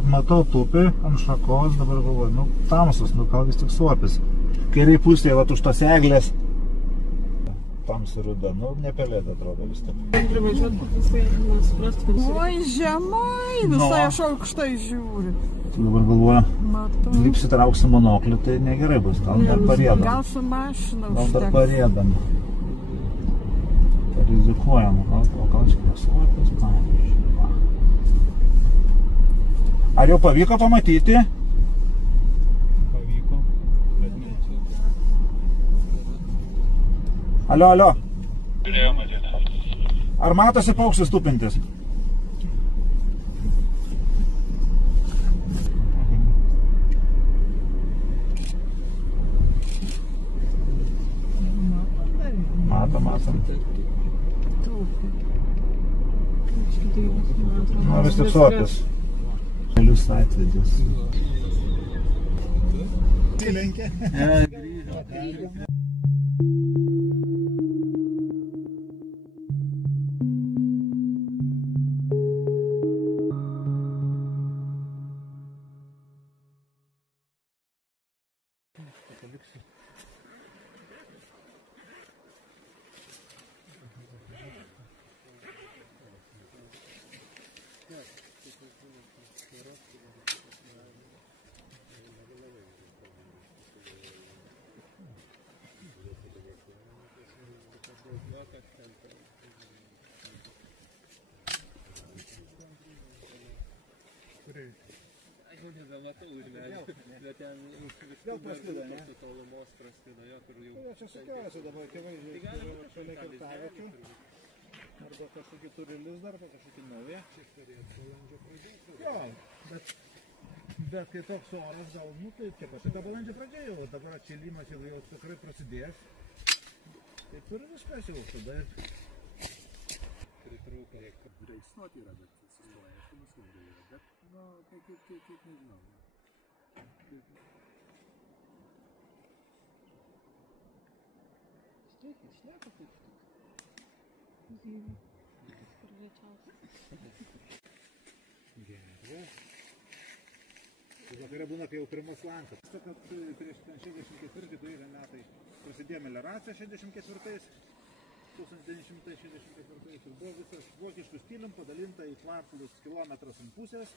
Matau tupi ant šakos, dabar galvoju, nu tamsus, nu gal vis tik suopis. Kairiai pusėje, va už tos eglės. Tamsi ruda, nu nepelėta atrodo vis tik. Privažiuot, kad visai nesuprastų, kad jis... Oi, žemai, visai aš aukštai žiūri. Dabar galvoju, Matau. lipsi trauksi monoklį, tai negerai bus, gal dar parėdam. Gal su mašina Gal dar užteks. parėdam. Rizikuojam, o gal čia pasuotis, pavyzdžiui. Ar jau pavyko pamatyti? Pavyko, bet nesu. Alio. Turėjau matyti. Ar matosi paukštis tupintis? Matom. Nu, vis tik suopis. Kelius atvedės. Įlenkė. Grįžo. Aš jau nebematau už medžių, bet ten Vėl praskrido, ne? su tolumos praskrido, jo, kur jau... Čia sukiausi dabar, tėvai žiūrėjau, šalia kirtaviečių. Arba kažkokį turi lizdą, arba kažkokį naują. Čia turėtų balandžio pradėti. Jo, bet kai toks oras gal, nu tai čia pasika balandžio pradžia jau, dabar atšilimas jau tikrai prasidės. Tai turi viskas jau tada ir... Pritrūko. Reiksuoti yra, bet sustoja, aš nuskauda yra, bet, nu, kaip nežinau. Šneka taip štai. Gerai. Tai vakare būna, kai jau pirmas lankas. Kad prieš 64 metai prasidėjo melioracija 64-ais. 1964 ir buvo visas vokiškų stilium padalinta į kvartalus kilometras ant pusės,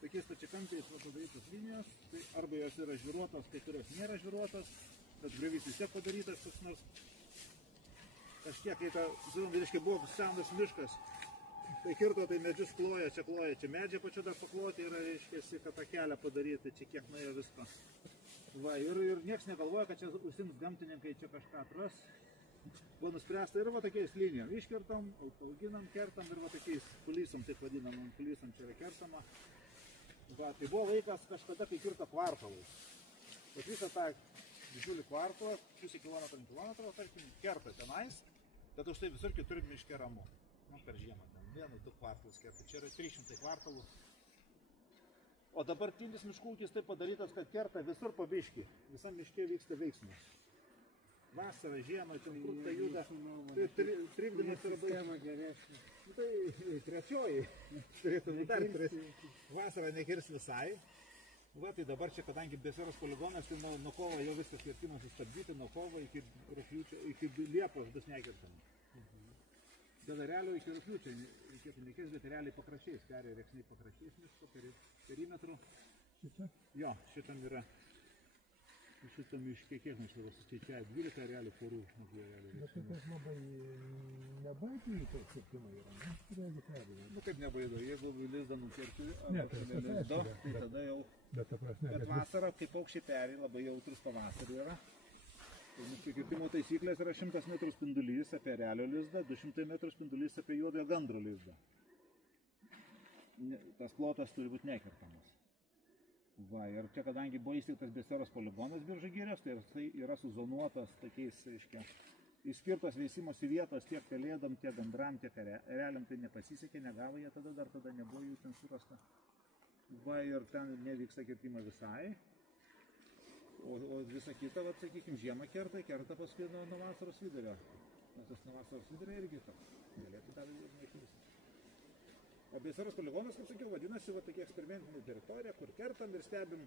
tokiais stačiakampiais padarytos linijos, tai arba jos yra žvyruotos, kai kurios nėra žvyruotos, bet griovys vis tiek padarytas toks nors kažkiek, kai ta, reiškia, buvo senas miškas, tai kirto, tai medžius kloja, čia medžiai pačio dar pakloti yra, reiškia, kad tą kelią padaryti, čia kiek nuėjo visko. Va, ir nieks negalvoja, kad čia užsims gamtininkai, čia kažką atras. Buvo nuspręsta ir va tokiais linijom iškertam, auginam, kertam ir va tokiais kulisom, taip vadinamam kulisom čia yra kertama. Va, tai buvo laikas kažkada, kai kirto kvartalais. Bet visą tą didžiulį kvartalą, pusę kilometrą ant kilometro, tarkim, kerta tenais, bet už tai visur kitur miške ramu. Nu, per žiemą ten 1-2 kvartalus kerta, čia yra 300 kvartalų. O dabartinis miškų ūkis taip padarytas, kad kerta visur po biškį, visam miške vyksta veiksmas. Vasara, žiemą, ten kur tai juda, tai trikdymas yra baigama geresnė. Tai trečioji, turėtų dar vasarą nekirs visai. Va, tai dabar čia, kadangi Biosferos poligonas, tai nuo kovo jau viskas kirtimas sustabdyti, nuo kovo iki Liepos bus nekirtama. Dėl realių iki rugpjūčio reikėtų nekės, bet realiai pakraščiais, perė reksniai pakraščiais miško perimetrų. Šitą? Jo, šitam yra. Šitam miške, kiek mes jau suskaičiavę, 12 realių porų. Bet tai kas labai nebaitų į to kirtimą yra, ne? Nu kaip nebaido, jeigu lizdą nukirti, lizdo, tai tada jau... Bet vasarą, kai paukščiai peri, labai jautrus pavasarį yra. Mūsų kirtimo taisyklės yra 100 metrų spindulys apie realio lizdą, 200 metrų spindulys apie juodojo gandro lizdą. Tas plotas turi būti nekirtamas. Va, ir čia, kadangi buvo įsteigtas Biosferos poligonas Biržų girios, tai yra suzonuotas tokiais, reiškia, išskirtos veisimosi vietos tiek pelėdom, tiek gandram, tiek ereliam, tai nepasisekė, negavo jie tada nebuvo jų ten surasta. Va, ir ten nevyksta kirtimą visai, o visa kita, va, sakykime, žiemą kerta paskui nuo vasaros vidurio. Tas nuo vasaros vidurio irgi toks, galėtų dar ir nekirsti. O BSR poligonas, kaip sakiau, vadinasi va tokia eksperimentinė teritorija, kur kertam ir stebim,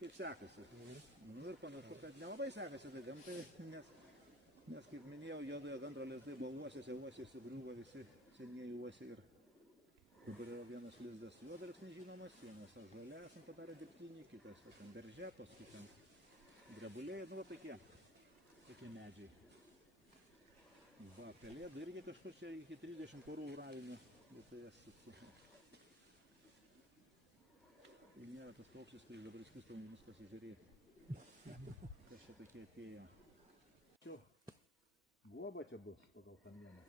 kaip sekasi. Nu ir panašu, kad nelabai sekasi tai gamtai, nes kaip minėjau, juodojo gandro lizdai buvo uosiuose griūva visi senieji uosiai ir dabar yra vienas lizdas juodalks nežinomas, vienas ąžuole esam padarę dirbtinį, kitas ten berže, paskui ten drebuliai, nu va tokie medžiai. Va, pelėda irgi kažkur čia iki 30 porų ravime, bet tai tai nėra tas paukštis, kuris dabar įskristam į mus pasižiūrėti. Kas čia tokie atėjo. Čia guoba čia bus pagal kamieną.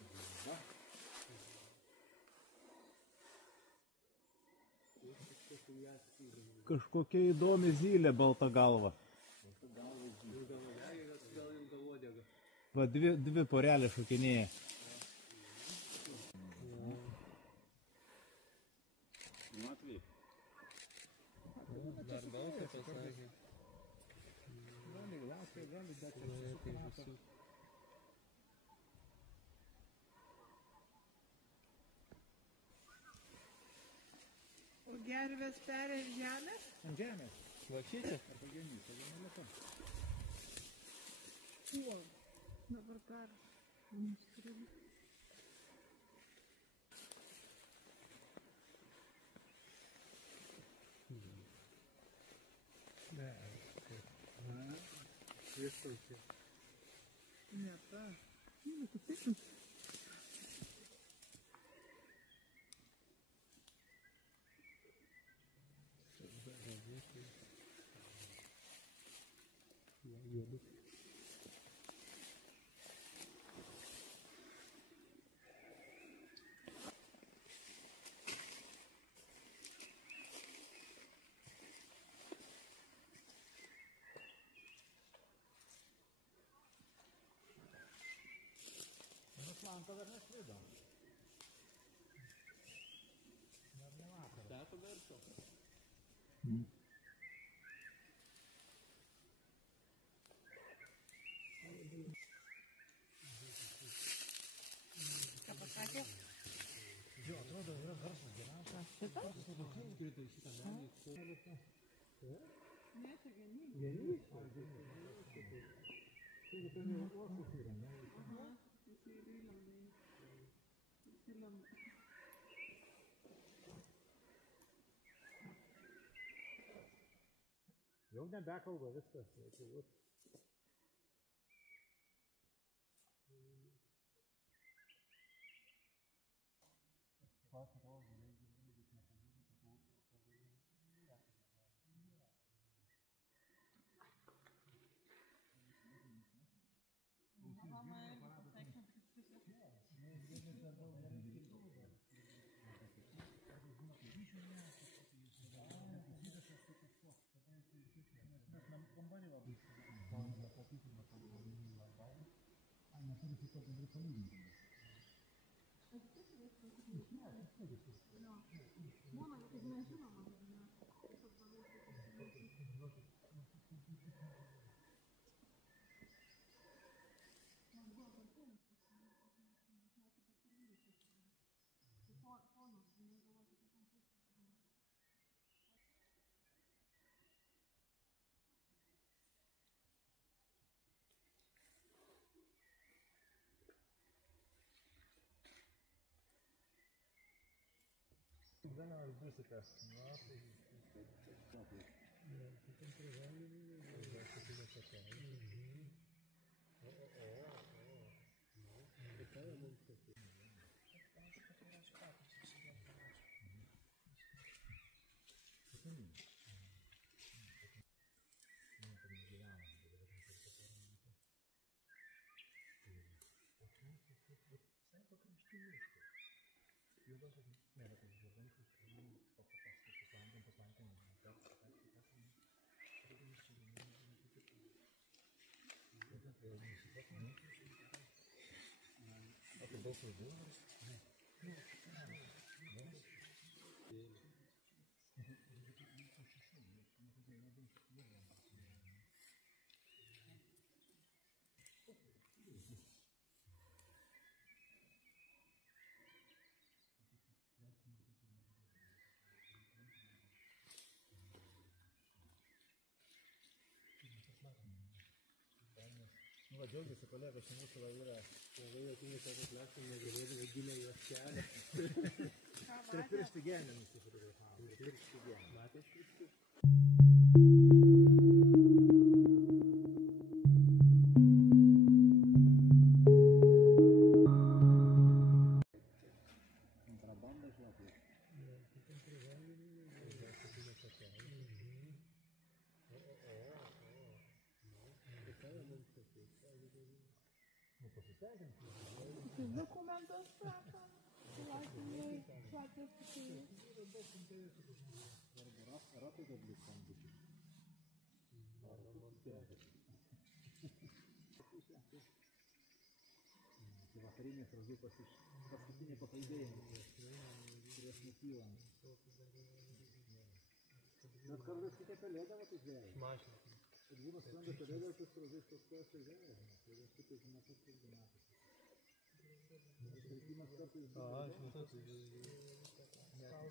Guoba. Kažkokia įdomi zylė balta galva. Va, dvi porelės šokinėja. Latvijai. Dar daug ką pasakė. Gali, bet čia susikrato. O gervės perė žemės? Ant žemės. Vašytė? Arba genys, arba nelėta. Kuo? Dabar karas. Ne ta. Ruslanka dar neskrido. Teko garso. Ką pasakė? Jo, atrodo, yra garsas geriausias. Skrito į šitą dalį. Ne, čia genys. Genys? Tai ten jau uostas yra, ne? Aha, jisai įlenda. Įsilenda. Jau nebekalba viskas. Vienas busikas. Va džiaugiasi kolegos, čia mūsų va yra. Labai jokingai sako plėštai, negalėdavo gilę jos kelią. Ką Prie matė? pirštigenę nusifotografavo. Prie pirštigenę. Matė švickius? Kontrabanda žinokit. Dokumentus sako. Latvijai, Latvijos pusėje. Ratai gablius tam būtų. Tai vakarinės razdų paskutiniai pakalbėjimai. Prieš nutylant. Bet kartais kokia pelėda va tai žvėja. Mašina. Kad būna skrenda pelėda, tas razdais paskos tai žvėja. Tai jas kitais metus irgi matosi. Ištraukimas kartais A, aš matau, tai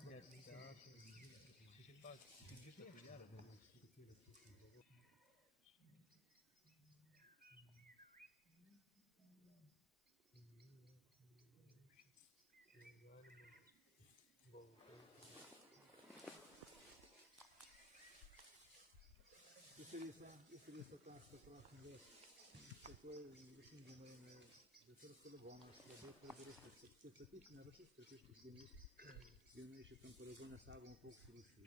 net šiaip pat, kaip žita, tai geras. Išrisa tašką prašingas, такой išjungimai, visur poligonas, labai svarbius, tai statistinė rūšis, statistinis viena iš šitam poligone saugomų paukščių rūšių,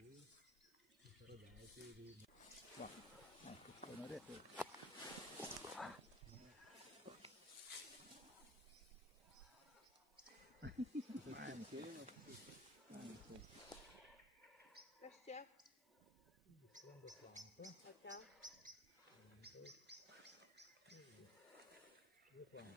radausiai ir va, kaip to norėtų. Kas čia? Sklandas lampa. O ten? Reklama.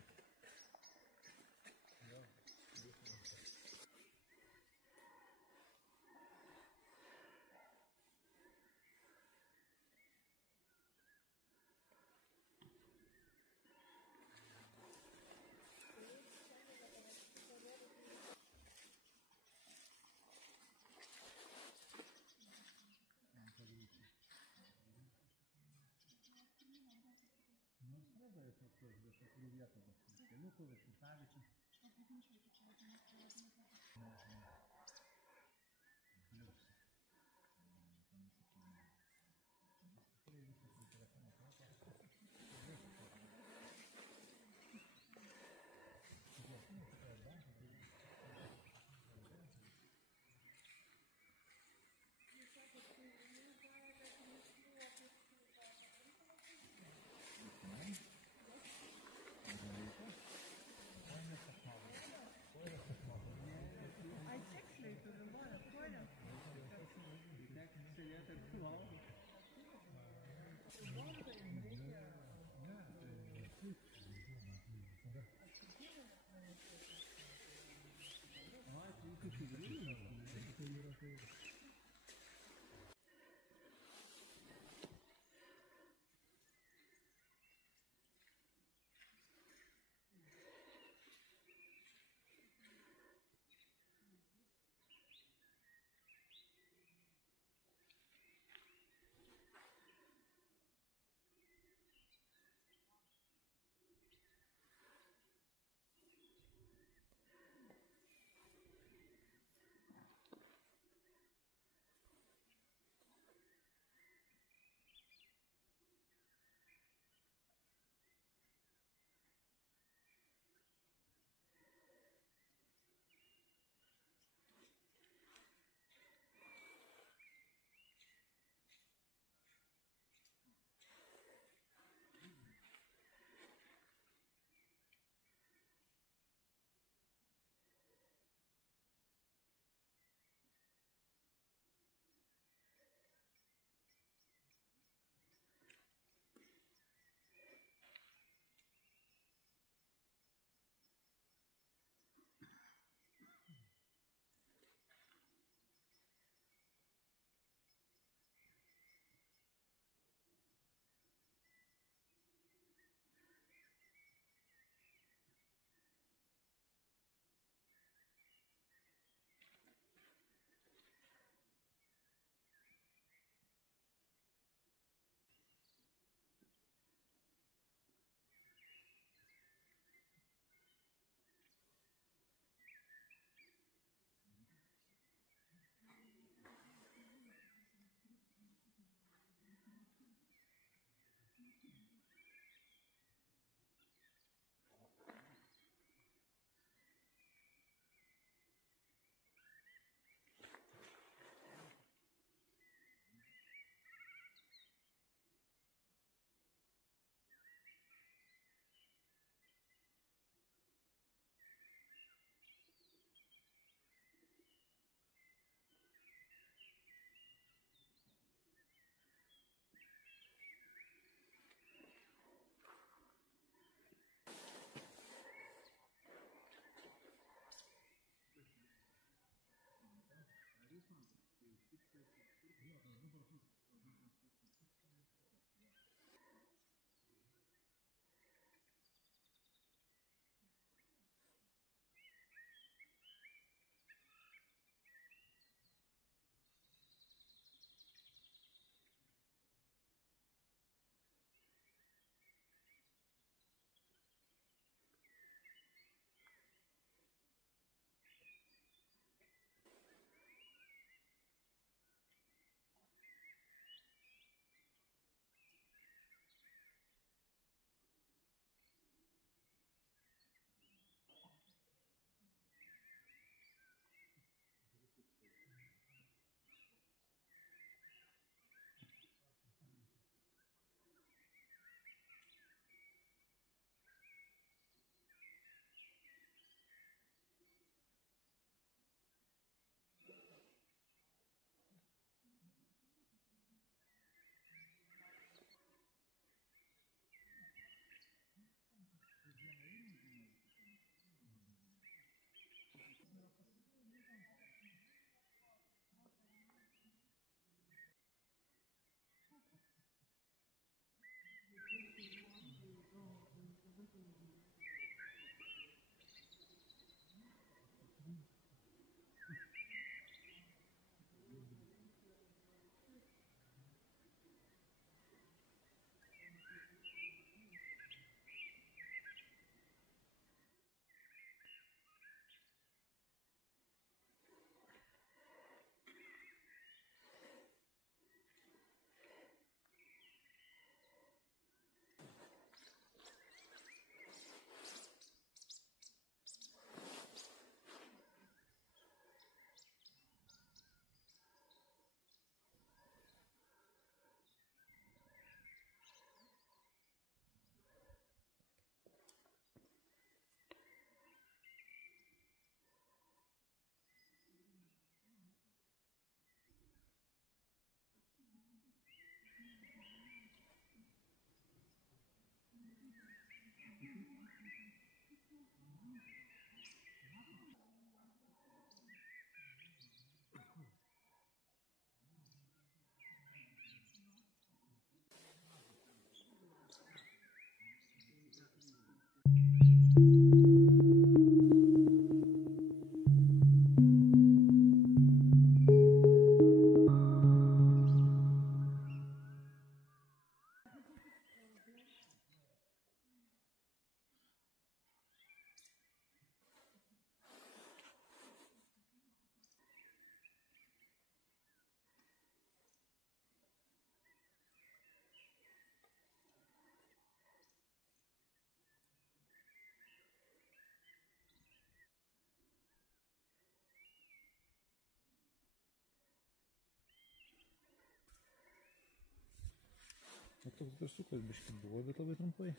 O toks garsukas biški buvo, bet labai trumpai.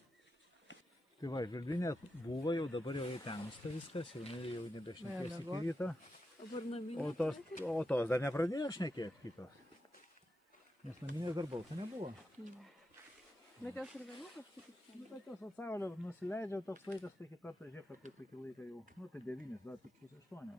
Tai va, žvelbinė buvo jau, dabar jau temsta viskas, jau nebešnekės iki ryto. O tos dar nepradėjo šnekėti kitos. Nes naminės dar balso nebuvo. Bet jos ir vėliau kažkaip ištengia. Bet jos atsaulio nusileidžia toks laikas, tokį kartą žiūrėk, apie tokį laiką jau, tai 9, dar tik pusė 8.